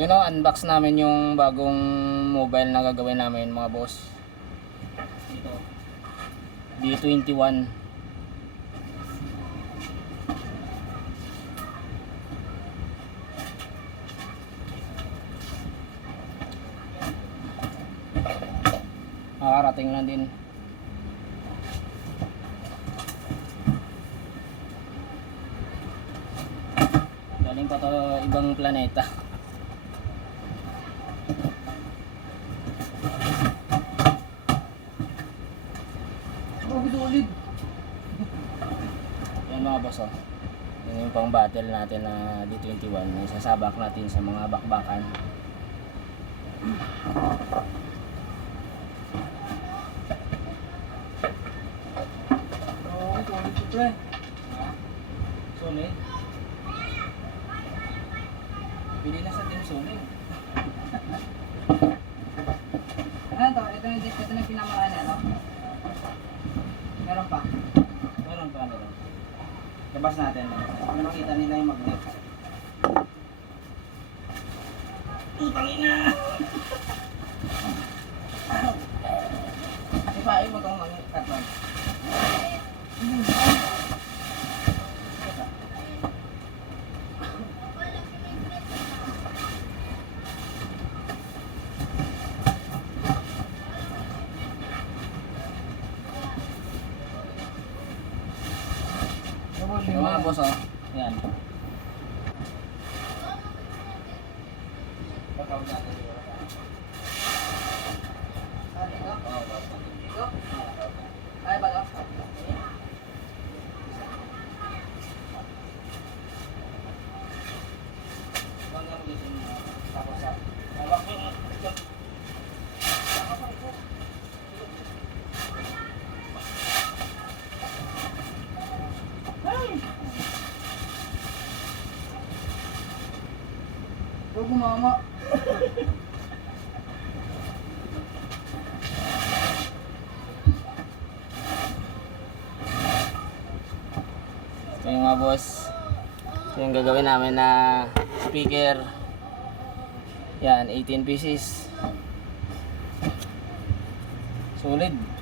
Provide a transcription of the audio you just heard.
Yun o, unbox namin yung bagong mobile na gagawin namin mga boss. Dito, D21. Makakarating lang din. Galing pa to ibang planeta. Ulit. Yan mga boss oh. Yan yung pang battle natin na D21. Isasabak natin sa mga bakbakan. Oo, ulit ito pre. Sulit. Pili na sa team sulit. Ano to? Ito na pinamakaan na, no? Meron pa. Meron pa meron. Labas natin. Para makita nila yung magnet. Putangina! Ipain mo itong magnet katman. Yung mga boss oh. Yan. Pagkawag natin siguro. Dito? Oo, boss. Dito? Ay ba to? Huwag nga mag-isin mo. Tapos sa... Hawak mo yung... Huwag gumama. Ito yung mga boss. Ito yung gagawin namin na speaker. Yan, 18 pieces. Solid.